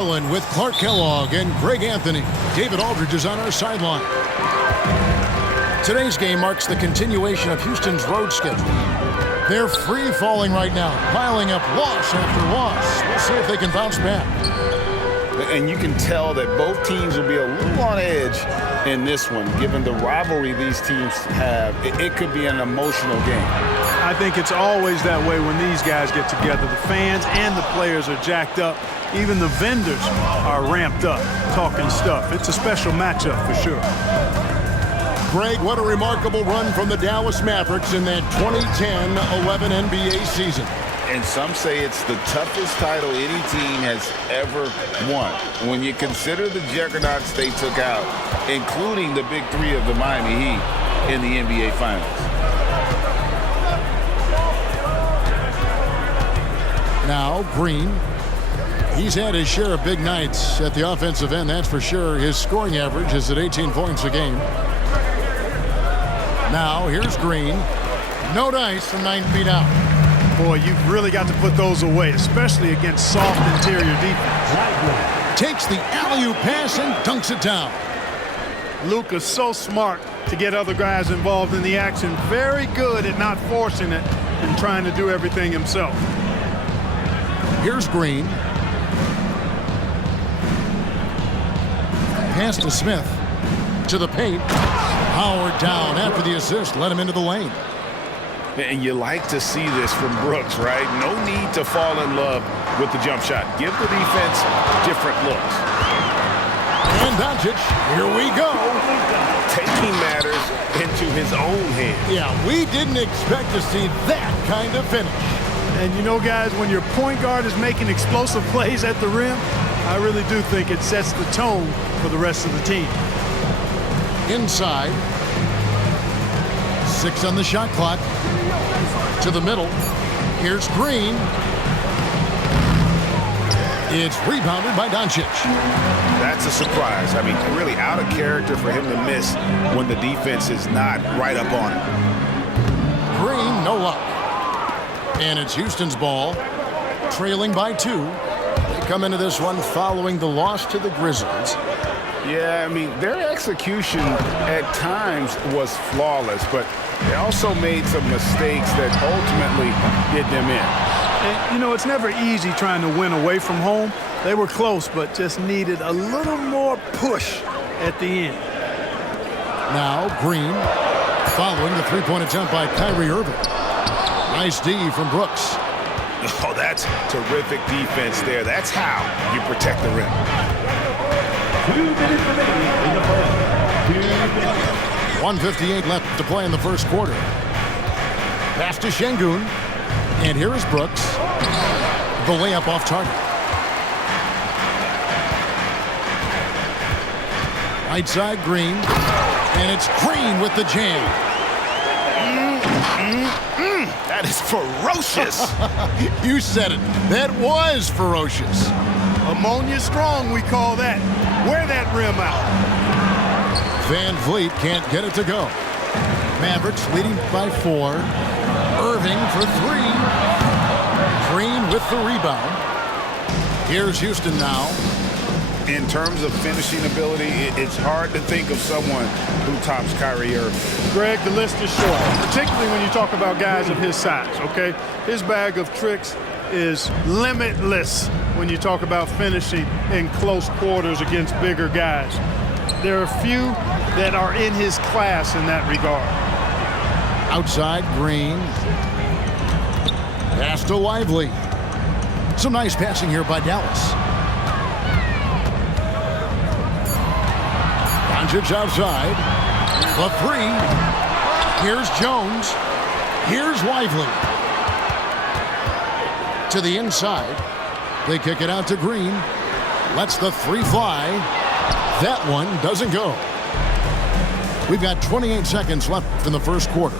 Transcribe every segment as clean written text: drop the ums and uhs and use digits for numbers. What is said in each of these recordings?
With Clark Kellogg and Greg Anthony. David Aldridge is on our sideline. Today's game marks the continuation of Houston's road schedule. They're free-falling right now, piling up loss after loss. We'll see if they can bounce back. And you can tell that both teams will be a little on edge in this one, given the rivalry these teams have. It could be an emotional game. I think it's always that way when these guys get together. The fans and the players are jacked up. Even the vendors are ramped up, talking stuff. It's a special matchup for sure. Greg, what a remarkable run from the Dallas Mavericks in that 2010-11 NBA season. And some say it's the toughest title any team has ever won. When you consider the juggernauts they took out, including the big three of the Miami Heat in the NBA Finals. Now, Green. He's had his share of big nights at the offensive end, that's for sure. His scoring average is at 18 points a game. Now, here's Green. No dice from 9 feet out. Boy, you've really got to put those away, especially against soft interior defense. Takes the alley-oop pass and dunks it down. Luka's so smart to get other guys involved in the action. Very good at not forcing it and trying to do everything himself. Here's Green. Pass to Smith. To the paint. Howard down after the assist. Let him into the lane. And you like to see this from Brooks, right? No need to fall in love with the jump shot. Give the defense different looks. And Doncic, here we go. Taking matters into his own hands. Yeah, we didn't expect to see that kind of finish. And you know, guys, when your point guard is making explosive plays at the rim, I really do think it sets the tone for the rest of the team. Inside. 6 on the shot clock. To the middle. Here's Green. It's rebounded by Doncic. That's a surprise. I mean, really out of character for him to miss when the defense is not right up on him. Green, no luck. And it's Houston's ball, trailing by 2. They come into this one following the loss to the Grizzlies. Yeah, I mean, their execution at times was flawless, but they also made some mistakes that ultimately did them in. And, you know, it's never easy trying to win away from home. They were close, but just needed a little more push at the end. Now, Green, following the three-point attempt by Kyrie Irving. Nice D from Brooks. Oh, that's terrific defense there. That's how you protect the rim. 2 minutes remaining in the first. 2 minutes. 1:58 left to play in the first quarter. Pass to Şengün. And here is Brooks. The layup off target. Right side, Green. And it's Green with the jam. That is ferocious. You said it. That was ferocious. Ammonia strong, we call that. Wear that rim out. Van Vliet can't get it to go. Mavericks leading by 4. Irving for 3. Green with the rebound. Here's Houston now. In terms of finishing ability, it's hard to think of someone who tops Kyrie Irving. Greg, the list is short, particularly when you talk about guys of his size, okay? His bag of tricks is limitless when you talk about finishing in close quarters against bigger guys. There are few that are in his class in that regard. Outside, Green. Pass to Lively. Some nice passing here by Dallas. Doncic outside. The 3. Here's Jones. Here's Lively. To the inside. They kick it out to Green. Lets the 3 fly. That one doesn't go. We've got 28 seconds left in the first quarter.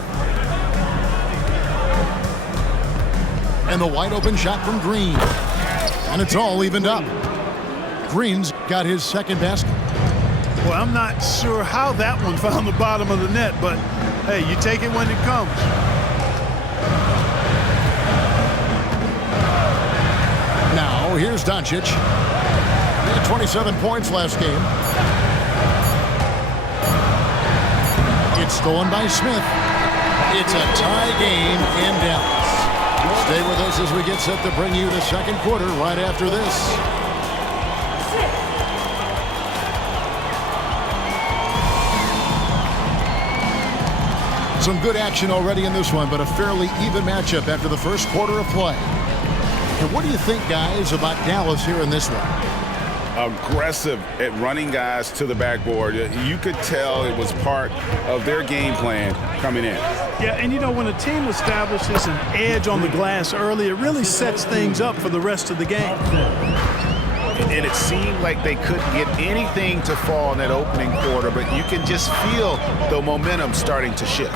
And the wide open shot from Green. And it's all evened up. Green's got his second basket. Well, I'm not sure how that one found the bottom of the net, but hey, you take it when it comes. Now, here's Doncic. 27 points last game. It's stolen by Smith. It's a tie game in Dallas. Stay with us as we get set to bring you the second quarter right after this. Some good action already in this one, but a fairly even matchup after the first quarter of play. And what do you think, guys, about Dallas here in this one? Aggressive at running guys to the backboard. You could tell it was part of their game plan coming in. Yeah, and you know, when a team establishes an edge on the glass early, it really sets things up for the rest of the game. And it seemed like they couldn't get anything to fall in that opening quarter, but you can just feel the momentum starting to shift.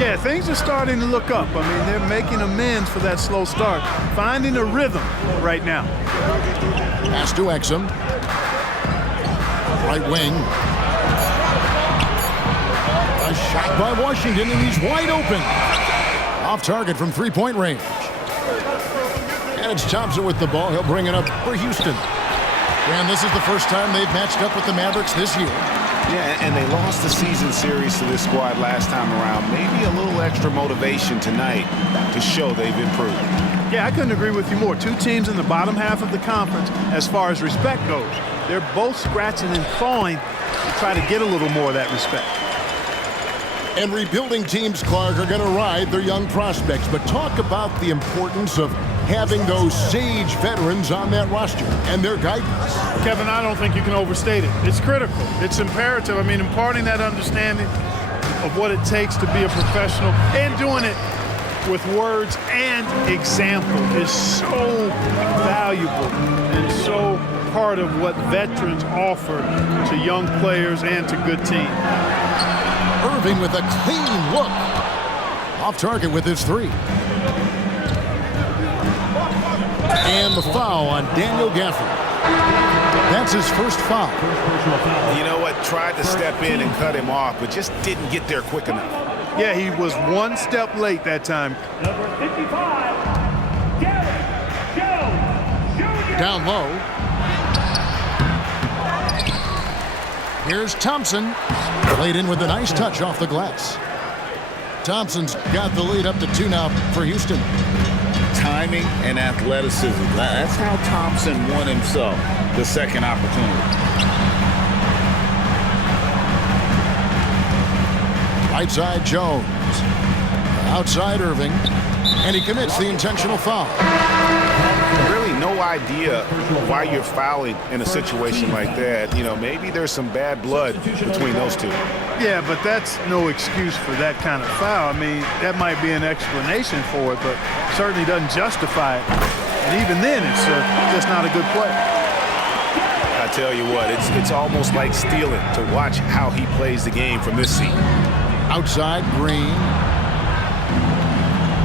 Yeah, things are starting to look up. I mean, they're making amends for that slow start, finding a rhythm right now. Pass to Exum. Right wing. A shot by Washington, and he's wide open. Off target from three-point range. And it's Thompson with the ball. He'll bring it up for Houston. And this is the first time they've matched up with the Mavericks this year. Yeah, and they lost the season series to this squad last time around. Maybe a little extra motivation tonight to show they've improved. Yeah, I couldn't agree with you more. Two teams in the bottom half of the conference as far as respect goes. They're both scratching and clawing to try to get a little more of that respect. And rebuilding teams, Clark, are going to ride their young prospects. But talk about the importance of having those sage veterans on that roster and their guidance. Kevin, I don't think you can overstate it. It's critical. It's imperative. I mean, imparting that understanding of what it takes to be a professional and doing it with words and example is so valuable and so part of what veterans offer to young players and to good teams. Irving with a clean look. Off target with his three. And the foul on Daniel Gafford. That's his first foul. You know what? Tried to step in and cut him off, but just didn't get there quick enough. Yeah, he was one step late that time. Number 55, Joe Jr. Down low. Here's Thompson. Laid in with a nice touch off the glass. Thompson's got the lead up to 2 now for Houston. Timing and athleticism. That's how Thompson won himself the second opportunity. Right side Jones. Outside Irving. And he commits the intentional foul. Really no idea why you're fouling in a situation like that. You know, maybe there's some bad blood between those two. Yeah, but that's no excuse for that kind of foul. I mean, that might be an explanation for it, but certainly doesn't justify it. And even then, it's just not a good play. I tell you what, it's almost like stealing to watch how he plays the game from this seat. Outside Green.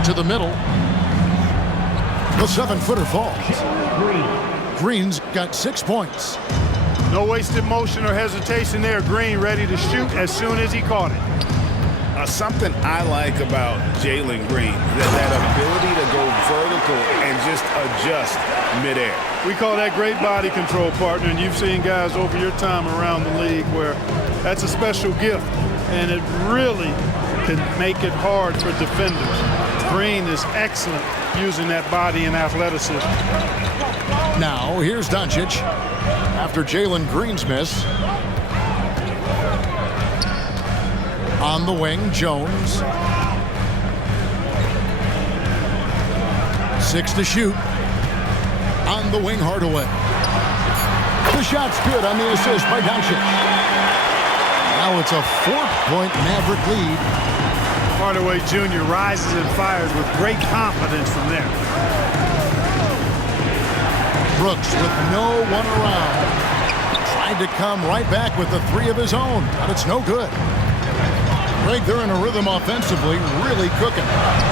To the middle. The 7-footer falls. Green's got 6 points. No wasted motion or hesitation there. Green ready to shoot as soon as he caught it. Something I like about Jalen Green, that ability to go vertical and just adjust midair. We call that great body control, partner, and you've seen guys over your time around the league where that's a special gift, and it really can make it hard for defenders. Green is excellent using that body and athleticism. Now, here's Doncic. After Jalen Green's miss. On the wing, Jones. 6 to shoot. On the wing, Hardaway. The shot's good on the assist by Doncic. Now it's a 4-point Maverick lead. Hardaway Jr. rises and fires with great confidence from there. Brooks with no one around. Tried to come right back with the 3 of his own, but it's no good. Greg, they're in a rhythm offensively, really cooking.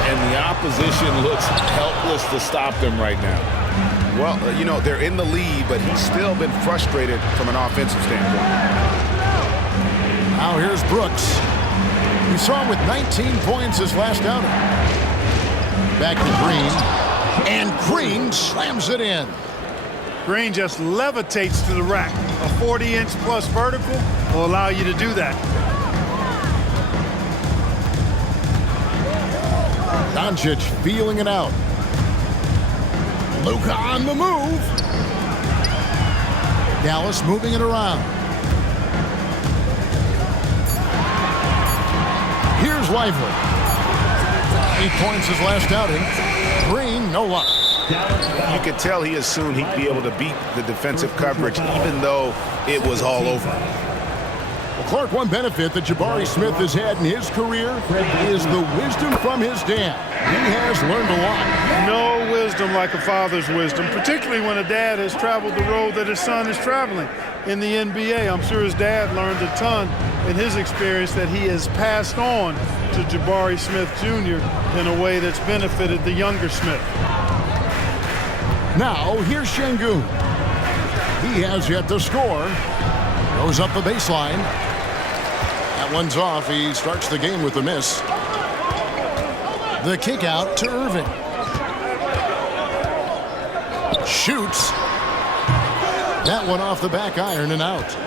And the opposition looks helpless to stop them right now. Well, you know, they're in the lead, but he's still been frustrated from an offensive standpoint. Now here's Brooks. We saw him with 19 points his last outing. Back to Green. And Green slams it in. Green just levitates to the rack. A 40-inch plus vertical will allow you to do that. Doncic feeling it out. Luka on the move. Dallas moving it around. Here's Lively. 8 points his last outing. Green, no luck. You could tell he assumed he'd be able to beat the defensive coverage even though it was all over. Well, Clark, one benefit that Jabari Smith has had in his career is the wisdom from his dad. He has learned a lot. No wisdom like a father's wisdom, particularly when a dad has traveled the road that his son is traveling in the NBA. I'm sure his dad learned a ton in his experience that he has passed on to Jabari Smith Jr. in a way that's benefited the younger Smith. Now, here's Şengün. He has yet to score. Goes up the baseline. That one's off. He starts the game with a miss. The kick out to Irving. Shoots. That one off the back iron and out.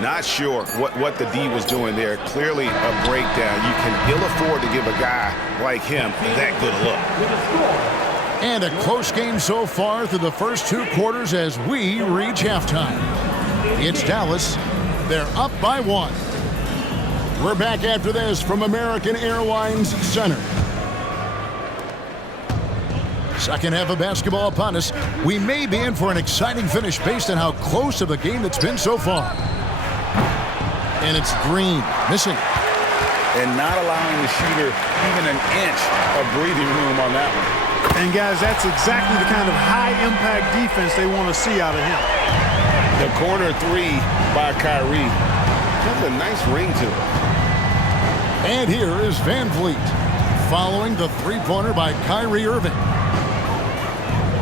Not sure what the D was doing there. Clearly a breakdown. You can ill afford to give a guy like him that good a look. And a close game so far through the first 2 quarters as we reach halftime. It's Dallas. They're up by 1. We're back after this from American Airlines Center. Second half of basketball upon us. We may be in for an exciting finish based on how close of a game it's been so far. And it's Green missing. And not allowing the shooter even an inch of breathing room on that one. And guys, that's exactly the kind of high-impact defense they want to see out of him. The corner 3 by Kyrie has a nice ring to it. And here is Van Vliet following the three-pointer by Kyrie Irving.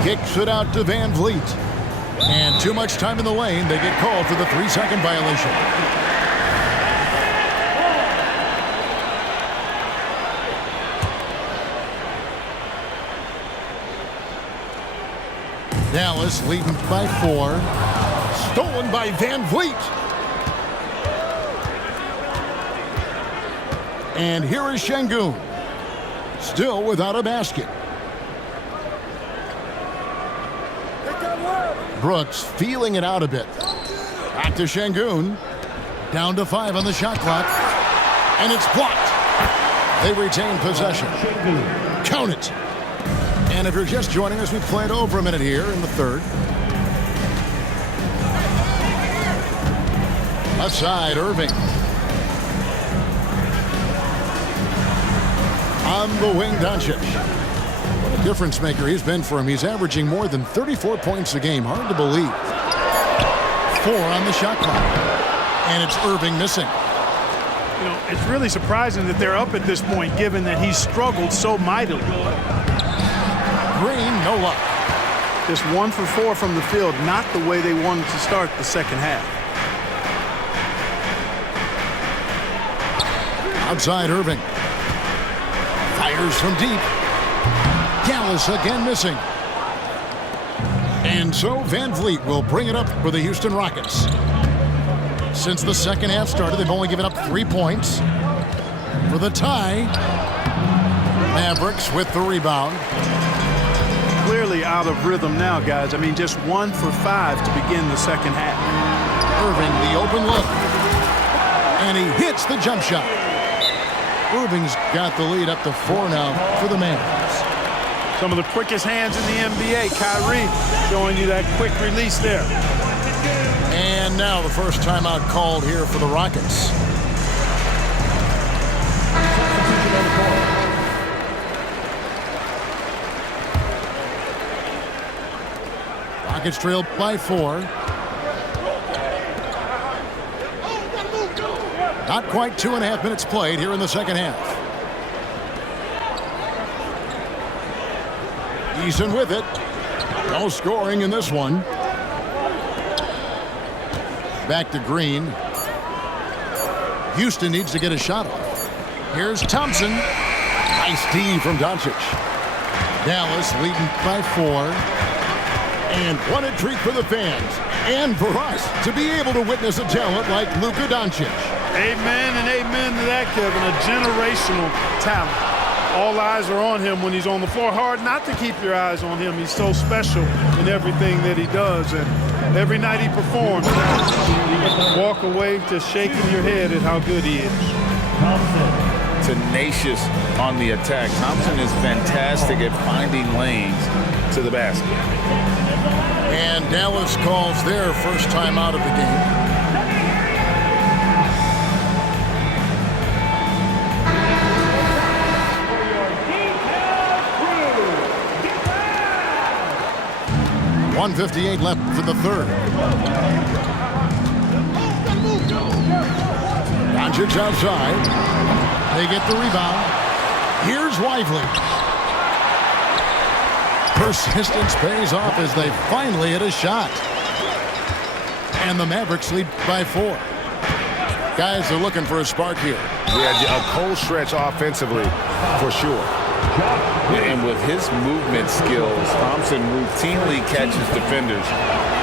Kicks it out to Van Vliet. And too much time in the lane. They get called for the 3-second violation. Dallas leading by 4. Stolen by Van Vliet. And here is Şengün. Still without a basket. Brooks feeling it out a bit. Back to Şengün. Down to 5 on the shot clock. And it's blocked. They retain possession. Count it. And if you're just joining us, we've played over a minute here in the third. Left side, Irving. On the wing, Doncic. What a difference maker he's been for him. He's averaging more than 34 points a game. Hard to believe. 4 on the shot clock. And it's Irving missing. You know, it's really surprising that they're up at this point, given that he's struggled so mightily. Green, no luck. Just 1 for 4 from the field, not the way they wanted to start the second half. Outside Irving. Fires from deep. Dallas again missing. And so Van Vliet will bring it up for the Houston Rockets. Since the second half started, they've only given up 3 points. For the tie, Mavericks with the rebound. Clearly out of rhythm now, guys. I mean, just 1 for 5 to begin the second half. Irving, the open look. And he hits the jump shot. Irving's got the lead up to 4 now for the Mavs. Some of the quickest hands in the NBA. Kyrie showing you that quick release there. And now the first timeout called here for the Rockets. Rockets trailed by 4. Not quite 2.5 minutes played here in the second half. Eason with it. No scoring in this one. Back to Green. Houston needs to get a shot off. Here's Thompson. Nice D from Doncic. Dallas leading by 4. And what a treat for the fans and for us to be able to witness a talent like Luka Doncic. Amen and amen to that, Kevin. A generational talent. All eyes are on him when he's on the floor. Hard not to keep your eyes on him. He's so special in everything that he does. And every night he performs, you walk away just shaking your head at how good he is. Tenacious on the attack. Thompson is fantastic at finding lanes to the basket. And Dallas calls their first time out of the game. .158 left for the third. Doncic outside. They get the rebound. Here's Lively. Persistence pays off as they finally hit a shot. And the Mavericks lead by 4. Guys are looking for a spark here. Yeah, a cold stretch offensively, for sure. And with his movement skills, Thompson routinely catches defenders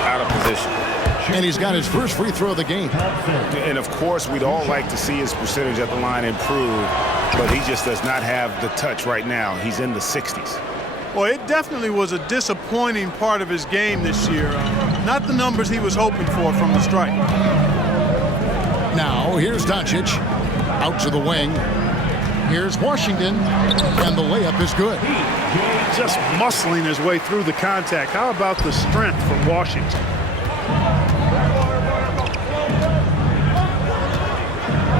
out of position. And he's got his first free throw of the game. And, of course, we'd all like to see his percentage at the line improve, but he just does not have the touch right now. He's in the 60s. Well, it definitely was a disappointing part of his game this year. Not the numbers he was hoping for from the strike. Now, here's Doncic. Out to the wing. Here's Washington. And the layup is good. Just muscling his way through the contact. How about the strength from Washington?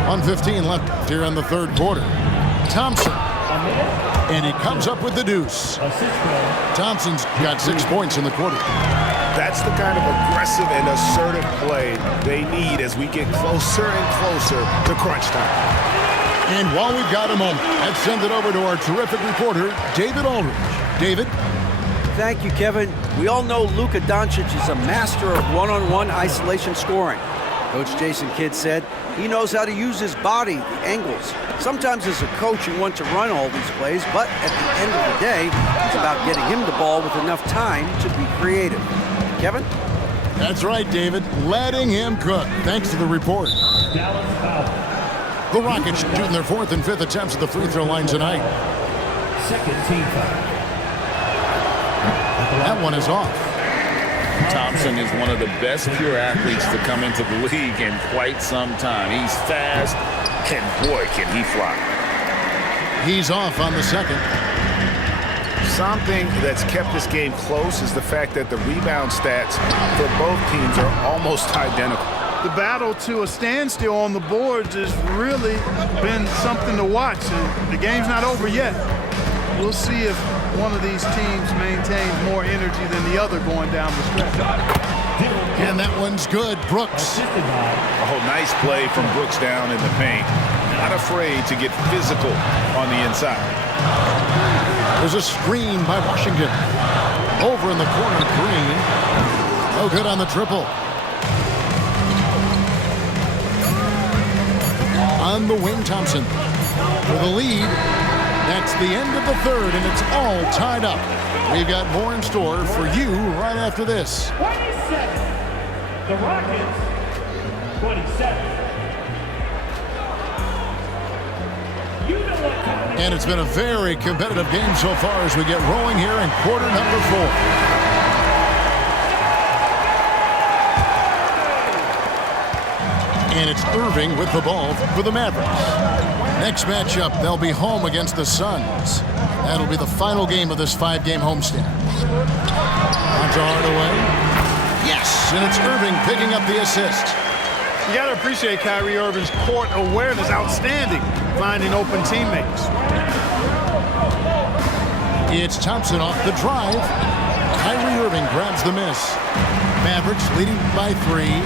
.115 left here in the third quarter. Thompson. And he comes up with the deuce. Thompson's got 6 points in the quarter. That's the kind of aggressive and assertive play they need as we get closer and closer to crunch time. And while we've got a moment, let's send it over to our terrific reporter, David Aldridge. David? Thank you, Kevin. We all know Luka Doncic is a master of one-on-one isolation scoring. Coach Jason Kidd said he knows how to use his body, the angles. Sometimes as a coach you want to run all these plays, but at the end of the day, it's about getting him the ball with enough time to be creative. Kevin? That's right, David. Letting him cook. Thanks to the report. The Rockets shooting their 4th and 5th attempts at the free throw line tonight. Second team foul. That one is off. Thompson is one of the best pure athletes to come into the league in quite some time. He's fast, and boy, can he fly. He's off on the second. Something that's kept this game close is the fact that the rebound stats for both teams are almost identical. The battle to a standstill on the boards has really been something to watch. And the game's not over yet. We'll see if one of these teams maintains more energy than the other going down the stretch. And that one's good. Brooks. Oh, nice play from Brooks down in the paint. Not afraid to get physical on the inside. There's a screen by Washington. Over in the corner, Green. No good on the triple. On the wing, Thompson. For the lead. That's the end of the third, and it's all tied up. We've got more in store for you right after this. 27. The Rockets, 27. You know what time. And it's been a very competitive game so far as we get rolling here in quarter number 4. And it's Irving with the ball for the Mavericks. Next matchup, they'll be home against the Suns. That'll be the final game of this 5-game homestand. On to Hardaway. Yes, and it's Irving picking up the assist. You got to appreciate Kyrie Irving's court awareness, outstanding, finding open teammates. It's Thompson off the drive. Kyrie Irving grabs the miss. Mavericks leading by 3.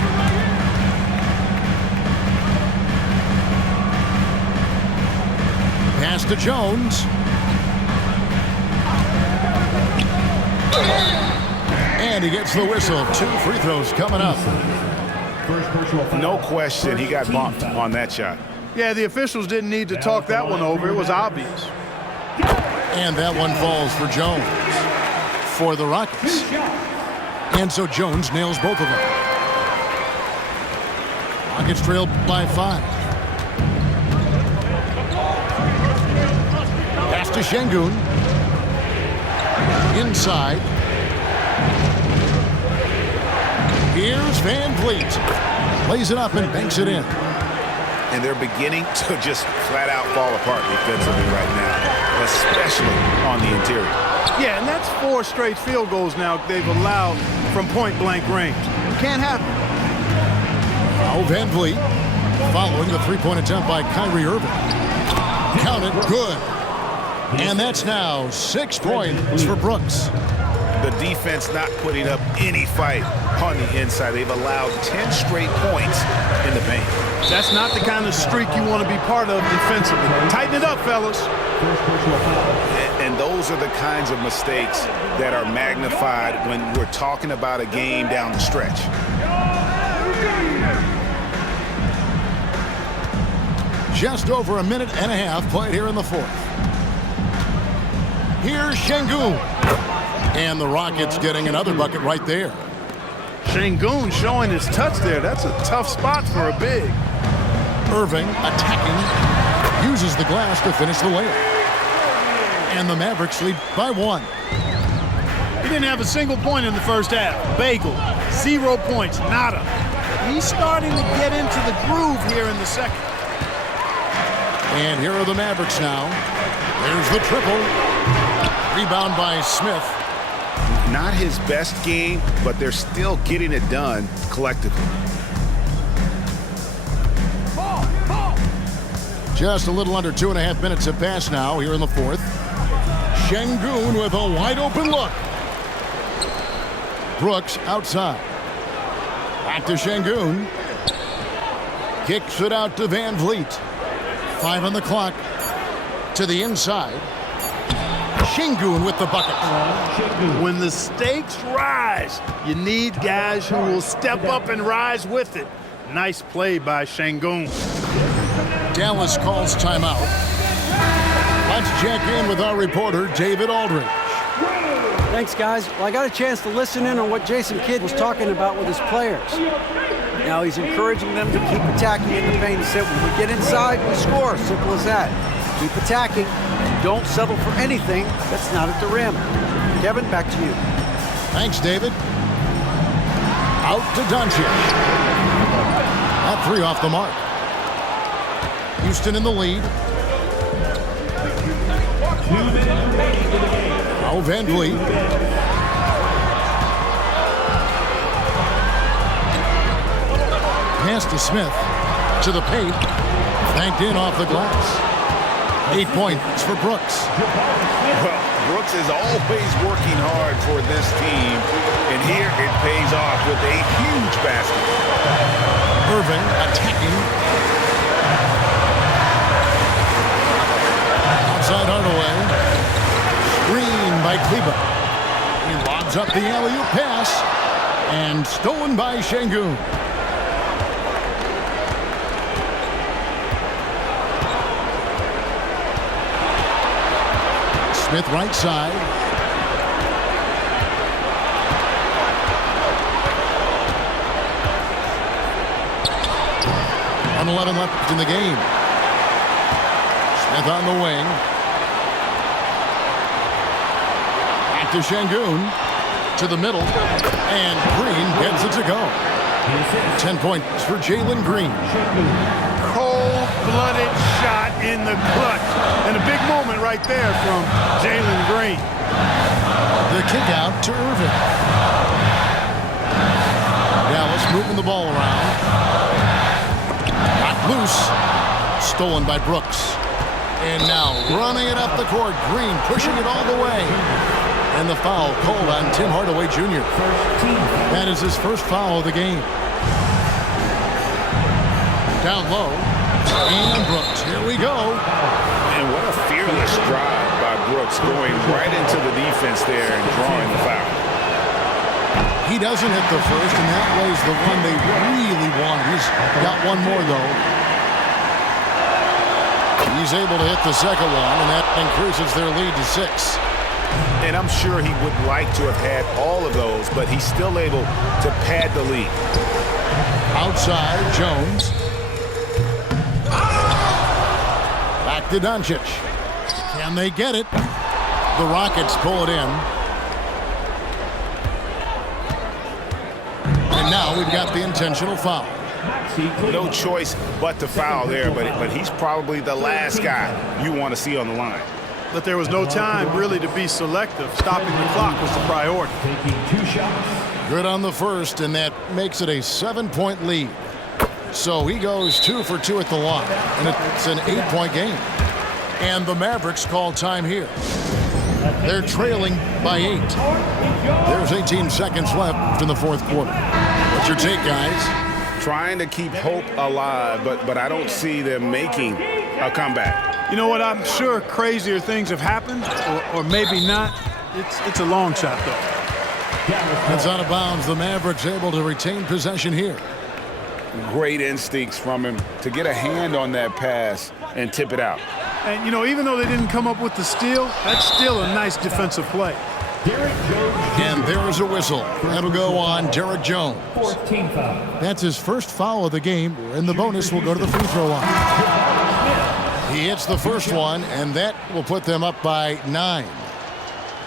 Pass to Jones. And he gets the whistle. 2 free throws coming up. No question, he got bumped on that shot. Yeah, the officials didn't need to talk that one over. It was obvious. And that one falls for Jones. For the Rockets. And so Jones nails both of them. Rockets trailed by 5. Pass to Şengün. Inside. Here's Van Vliet. Lays it up and banks it in. And they're beginning to just flat out fall apart defensively right now, especially on the interior. Yeah, and that's 4 straight field goals now they've allowed from point-blank range. It can't happen. Now Van Vliet following the three-point attempt by Kyrie Irving. Count it, good. And that's now 6 points for Brooks. The defense not putting up any fight on the inside. They've allowed 10 straight points in the paint. That's not the kind of streak you want to be part of defensively. Tighten it up, fellas. And those are the kinds of mistakes that are magnified when we're talking about a game down the stretch. Just over a minute and a half played here in the fourth. Here's Şengün. And the Rockets getting another bucket right there. Şengün showing his touch there. That's a tough spot for a big. Irving attacking. Uses the glass to finish the layup. And the Mavericks lead by 1. He didn't have a single point in the first half. Bagel. 0 points. Nada. He's starting to get into the groove here in the second. And here are the Mavericks now. There's the triple. Rebound by Smith. Not his best game, but they're still getting it done collectively. Just a little under 2.5 minutes have passed now here in the fourth. Şengün with a wide open look. Brooks outside. Back to Şengün. Kicks it out to Van Vliet. 5 on the clock. To the inside. Şengün with the bucket. When the stakes rise, you need guys who will step up and rise with it. Nice play by Şengün. Dallas calls timeout. Let's check in with our reporter, David Aldridge. Thanks, guys. Well, I got a chance to listen in on what Jason Kidd was talking about with his players. Now he's encouraging them to keep attacking in the paint. He said, when we get inside, we score. Simple as that. Keep attacking. Don't settle for anything that's not at the rim. Kevin, back to you. Thanks, David. Out to Doncic. That 3 off the mark. Houston in the lead. 2 minutes remaining in the game. Now Van Vliet. Pass to Smith. To the paint. Banked in off the glass. 8 points for Brooks. Well, Brooks is always working hard for this team, and here it pays off with a huge basket. Irving attacking. Outside Hardaway. Screen by Kleber. He lobs up the alley-oop pass. And stolen by Şengün. Smith right side. On 11 left in the game. Smith on the wing. Back to Şengün. To the middle. And Green gets it to go. 10 points for Jalen Green. Cold-blooded shot in the clutch. And a big moment right there from Jalen Green. The kick out to Irving. Dallas moving the ball around. Got loose. Stolen by Brooks. And now running it up the court. Green pushing it all the way. And the foul called on Tim Hardaway Jr. That is his first foul of the game. Down low. And Brooks. Here we go. And what a fearless drive by Brooks, going right into the defense there and drawing the foul. He doesn't hit the first, and that was the one they really want. He's got one more, though. He's able to hit the second one, and that increases their lead to 6. And I'm sure he would like to have had all of those, but he's still able to pad the lead. Outside, Jones. Back to Doncic. Can they get it? The Rockets pull it in. And now we've got the intentional foul. No choice but to foul there, but he's probably the last guy you want to see on the line. But there was no time really to be selective. Stopping the clock was the priority. Taking 2 shots. Good on the first, and that makes it a 7-point lead. So he goes 2 for 2 at the line, and it's an 8-point game. And the Mavericks call time here. They're trailing by 8. There's 18 seconds left in the fourth quarter. What's your take, guys? Trying to keep hope alive, but I don't see them making a comeback. You know what? I'm sure crazier things have happened, or maybe not. It's a long shot, though. It's out of bounds. The Mavericks able to retain possession here. Great instincts from him to get a hand on that pass and tip it out. And, you know, even though they didn't come up with the steal, that's still a nice defensive play. And there's a whistle. That'll go on Derek Jones. 14 foul. That's his first foul of the game, and the bonus will go to the free throw line. He hits the first one, and that will put them up by 9.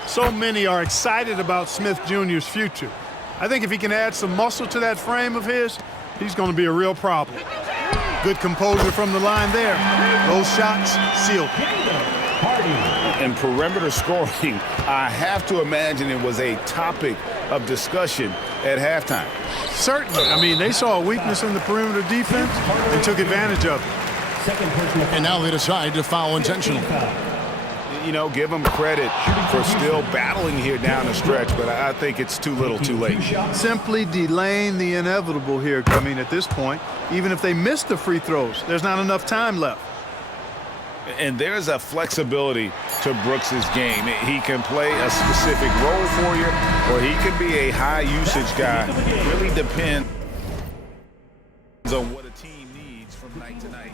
So many are excited about Smith Jr.'s future. I think if he can add some muscle to that frame of his, he's going to be a real problem. Good composure from the line there. Those shots sealed. And perimeter scoring, I have to imagine it was a topic of discussion at halftime. Certainly. I mean, they saw a weakness in the perimeter defense and took advantage of it. And now they decide to foul intentionally. You know, give them credit for still battling here down the stretch, but I think it's too little too late. Simply delaying the inevitable here. I mean, at this point, even if they miss the free throws, there's not enough time left. And there's a flexibility to Brooks's game. He can play a specific role for you, or he can be a high-usage guy. It really depends on what a team needs from night to night.